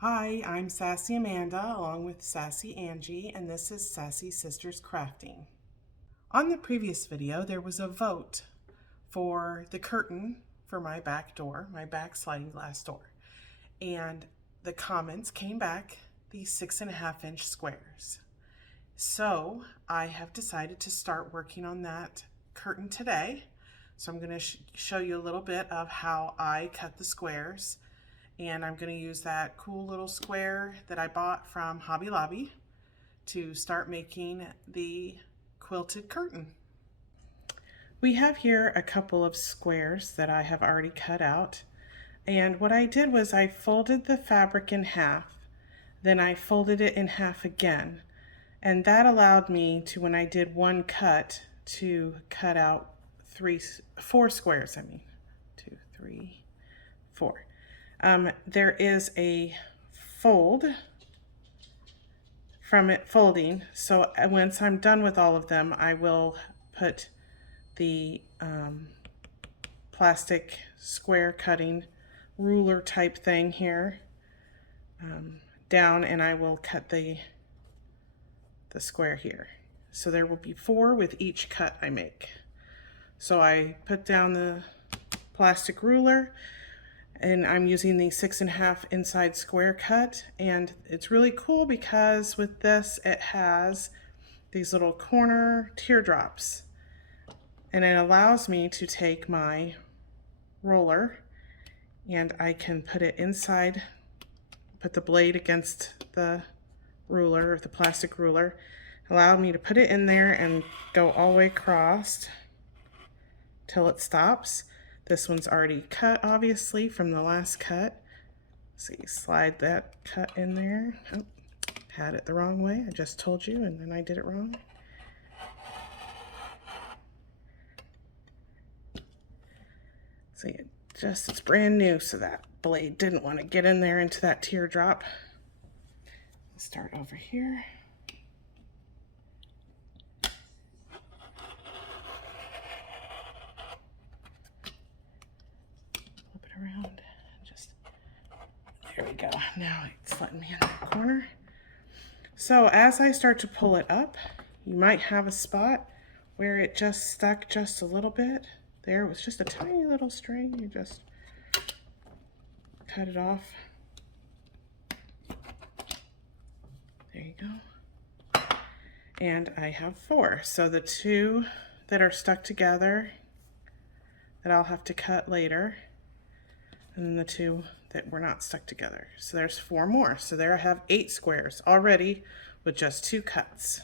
Hi, I'm Sassy Amanda along with Sassy Angie, and this is Sassy Sisters Crafting. On the previous video, there was a vote for the curtain for my back door, my back sliding glass door. And the comments came back these 6.5-inch squares. So I have decided to start working on that curtain today. So I'm going to show you a little bit of how I cut the squares. And I'm going to use that cool little square that I bought from Hobby Lobby to start making the quilted curtain. We have here a couple of squares that I have already cut out. And what I did was I folded the fabric in half, then I folded it in half again. And that allowed me to, when I did one cut, to cut out four squares. 2, 3, 4. There is a fold from it folding, so once I'm done with all of them, I will put the plastic square cutting ruler type thing here down, and I will cut the square here. So there will be 4 with each cut I make. So I put down the plastic ruler, and I'm using the 6.5 inside square cut, and it's really cool because with this it has these little corner teardrops, and it allows me to take my roller and I can put it inside, put the blade against the ruler, or the plastic ruler, allow me to put it in there and go all the way across till it stops. This one's already cut, obviously, from the last cut. So you slide that cut in there. Oh, had it the wrong way. I just told you, and then I did it wrong. See, it's brand new, so that blade didn't want to get in there into that teardrop. Let's start over here. Around, just there we go. Now it's letting me in that corner. So as I start to pull it up, you might have a spot where it just stuck just a little bit. There was just a tiny little string. You just cut it off. There you go. And I have 4. So the 2 that are stuck together that I'll have to cut later, and then the 2 that were not stuck together. So there's 4 more. So there I have 8 squares already with just 2 cuts.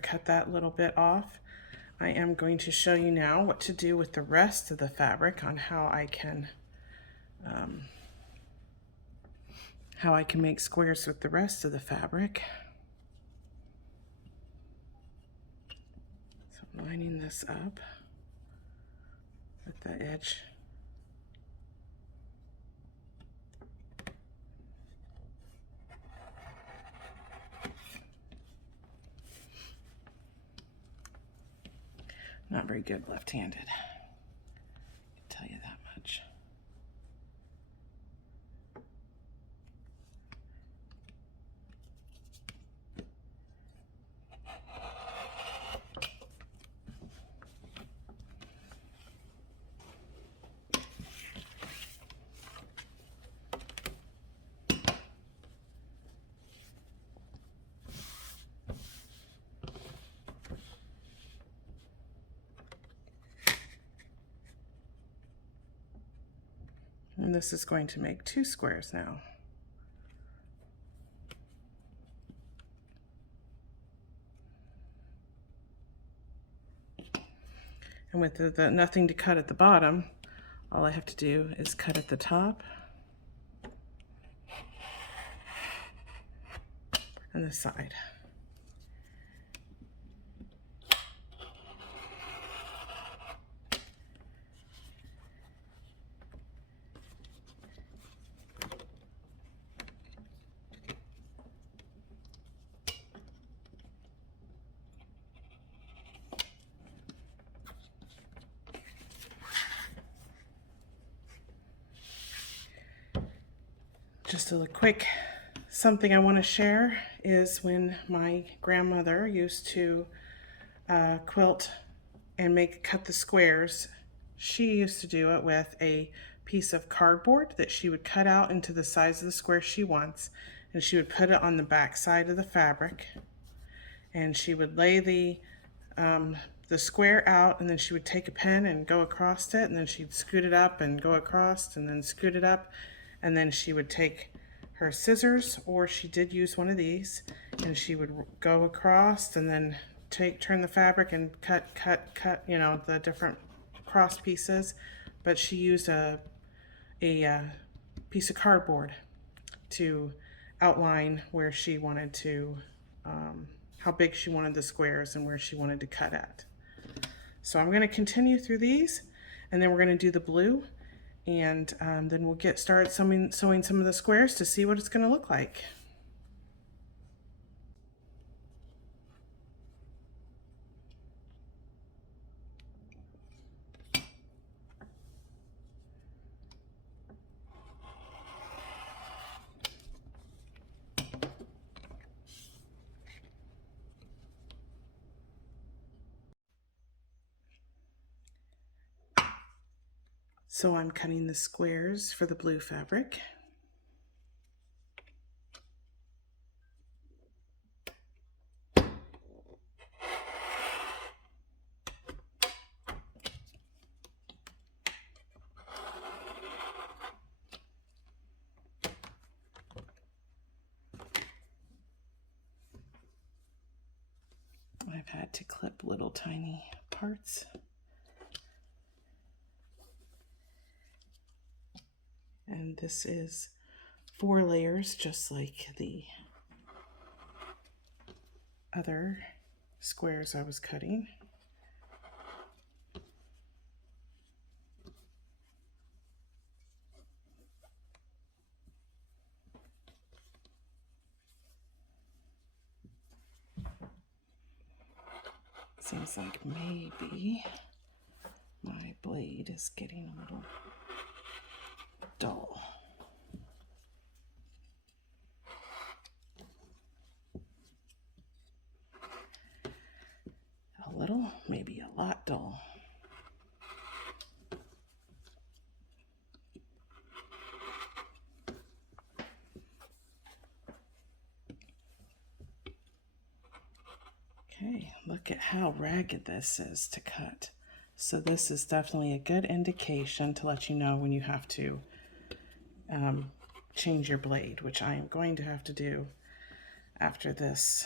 Cut that little bit off. I am going to show you now what to do with the rest of the fabric, on how I can make squares with the rest of the fabric. So I'm lining this up with the edge Not very good left-handed, I can tell you that much. And this is going to make 2 squares now. And with the nothing to cut at the bottom, all I have to do is cut at the top and the side. Just a quick something I want to share is when my grandmother used to quilt and cut the squares. She used to do it with a piece of cardboard that she would cut out into the size of the square she wants, and she would put it on the back side of the fabric, and she would lay the square out, and then she would take a pen and go across it, and then she'd scoot it up and go across and then scoot it up, and then she would take her scissors, or she did use one of these, and she would go across and then turn the fabric and cut, you know, the different cross pieces. But she used a piece of cardboard to outline where she wanted to, how big she wanted the squares and where she wanted to cut at. So I'm going to continue through these, and then we're going to do the blue, and then we'll get started sewing some of the squares to see what it's going to look like. So I'm cutting the squares for the blue fabric. I've had to clip little tiny parts. And this is 4 layers, just like the other squares I was cutting. Seems like maybe my blade is getting a little dull. A little, maybe a lot dull. Okay, look at how ragged this is to cut. So this is definitely a good indication to let you know when you have to change your blade, which I am going to have to do after this.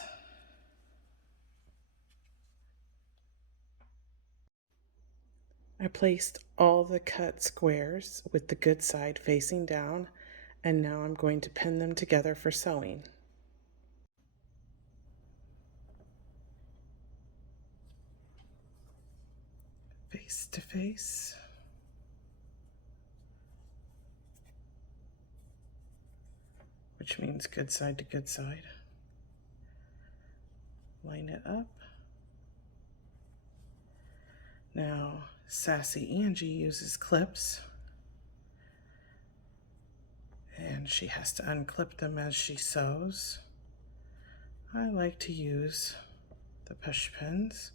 I placed all the cut squares with the good side facing down, and now I'm going to pin them together for sewing. Face to face. Which means good side to good side. Line it up. Now, Sassy Angie uses clips, and she has to unclip them as she sews. I like to use the push pins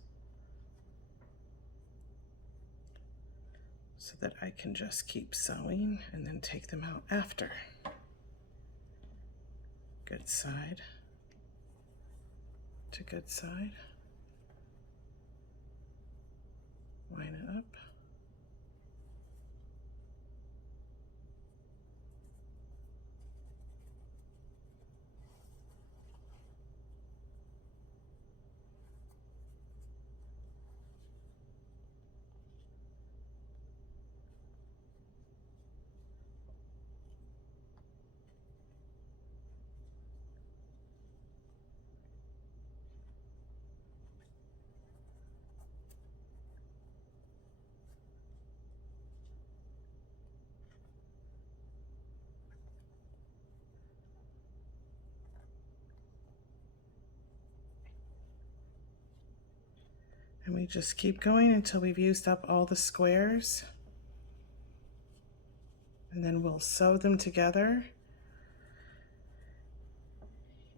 so that I can just keep sewing and then take them out after. Good side to good side. Line it up. And we just keep going until we've used up all the squares. And then we'll sew them together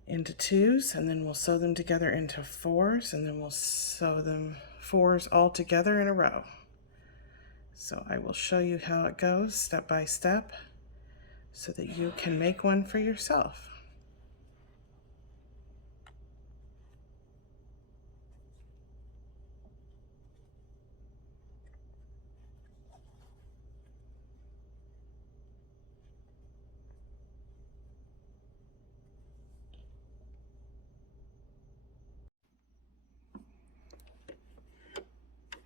into twos, and then we'll sew them together into fours, and then we'll sew them fours all together in a row. So I will show you how it goes step by step so that you can make one for yourself.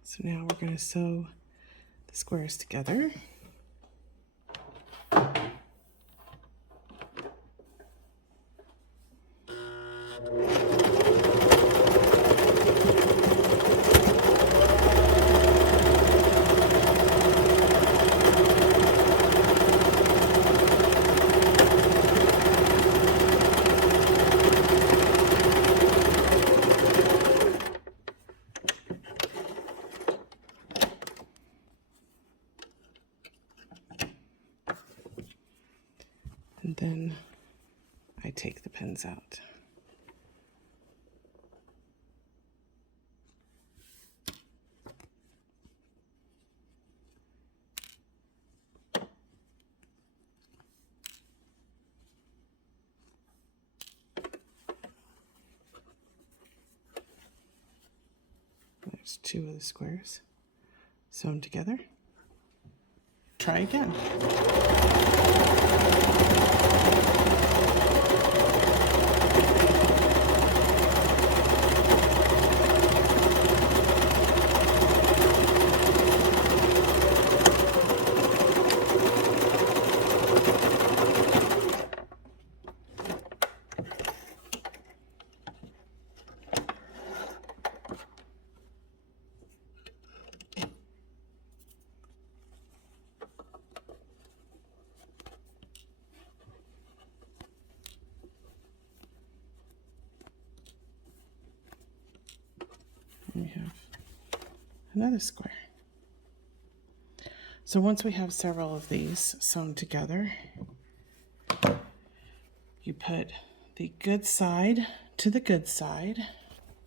So now we're going to sew the squares together. And then I take the pins out. There's two of the squares sewn together. Try again. We have another square. So once we have several of these sewn together, you put the good side to the good side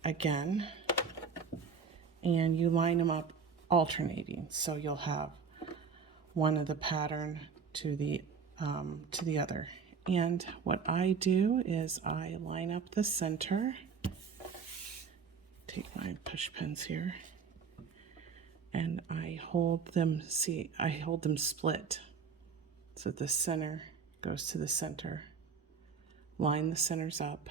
again, and you line them up alternating. So you'll have one of the pattern to the other. And what I do is I line up the center. Take my push pins here, and I hold them, I hold them split. So the center goes to the center. Line the centers up.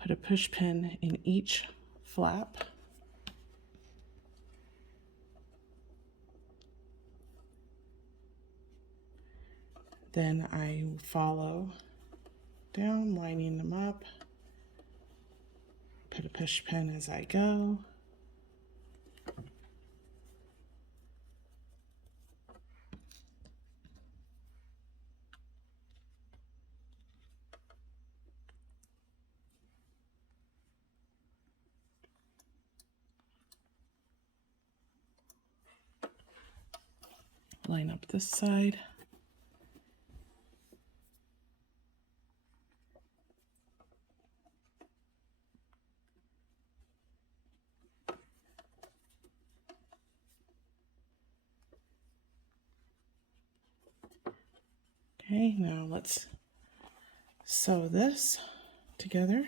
Put a push pin in each flap. Then I follow down, lining them up. Put a push pin as I go. line up this side. Okay, now let's sew this together.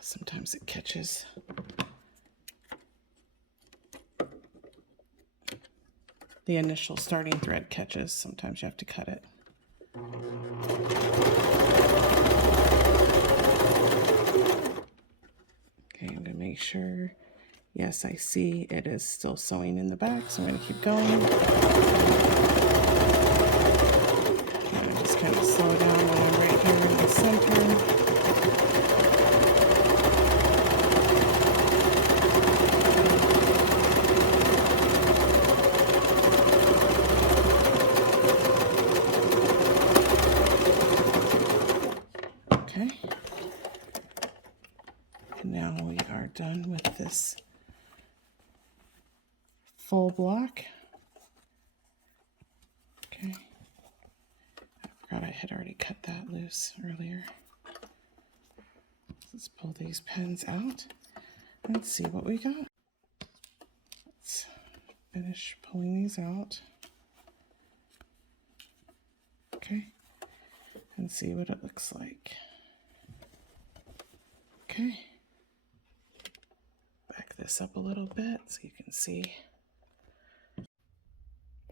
Sometimes it catches. The initial starting thread catches. Sometimes you have to cut it. Okay, I'm going to make sure. Yes, I see it is still sewing in the back, so I'm going to keep going. And I just kind of slow down when I'm right here in the center. Okay. And now we are done with this full block. Okay. I forgot I had already cut that loose earlier. Let's pull these pins out and see what we got. Let's finish pulling these out. Okay. And see what it looks like. Okay. Back this up a little bit so you can see.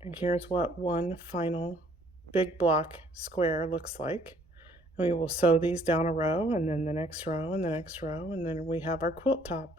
And here's what one final big block square looks like. And we will sew these down a row, and then the next row, and the next row, and then we have our quilt top.